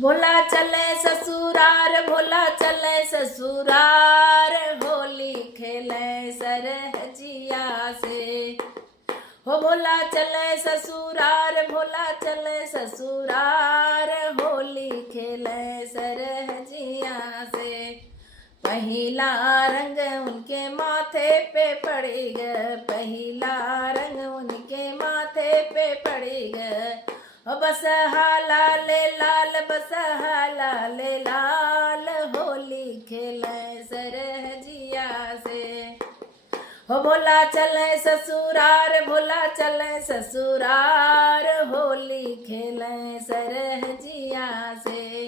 भोला चले ससुरार, भोला चले ससुरार, होली खेले सरहजिया से। हो भोला चले ससुरार, भोला चले ससुरार, होली खेले सरहजिया से। पहला रंग उनके माथे पे पड़ेगा, पहला रंग उनके माथे पे पड़ेगा। बस लाले लाल, बस लाले लाल, होली खेले सरहजिया से। हो भोला चले ससुरार, भोला चले ससुरार, होली खेले सरहजिया से।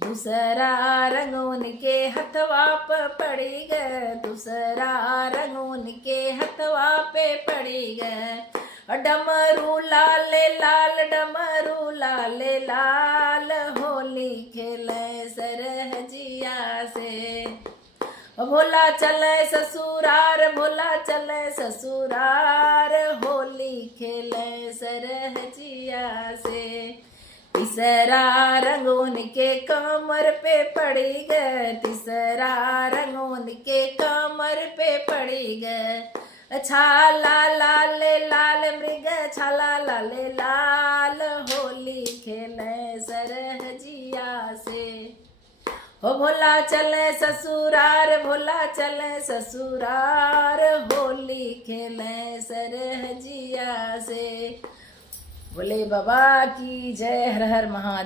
दूसरा रंग उनके हथवा पे पड़ी गए, दूसरा रंग उनके हथवा पे पड़ी गए। डमरू लाले लाल, डमरू लाले लाल, होली खेले सरहजिया से। भोला चले ससुरार, भोला चले ससुरार, होली खेले सरहजिया से। तीसरा रंग उनके कमर पे पड़ी गए, तीसरा रंग उनके कमर पे पड़ी गए। छाला लाले लाल, मृग छाला लाले लाल, होली खेले सरहजिया से। हो भोला चले ससुरार, भोला चले ससुरार, होली खेले सरहजिया से। बोले बाबा की जय, हर हर महादेव।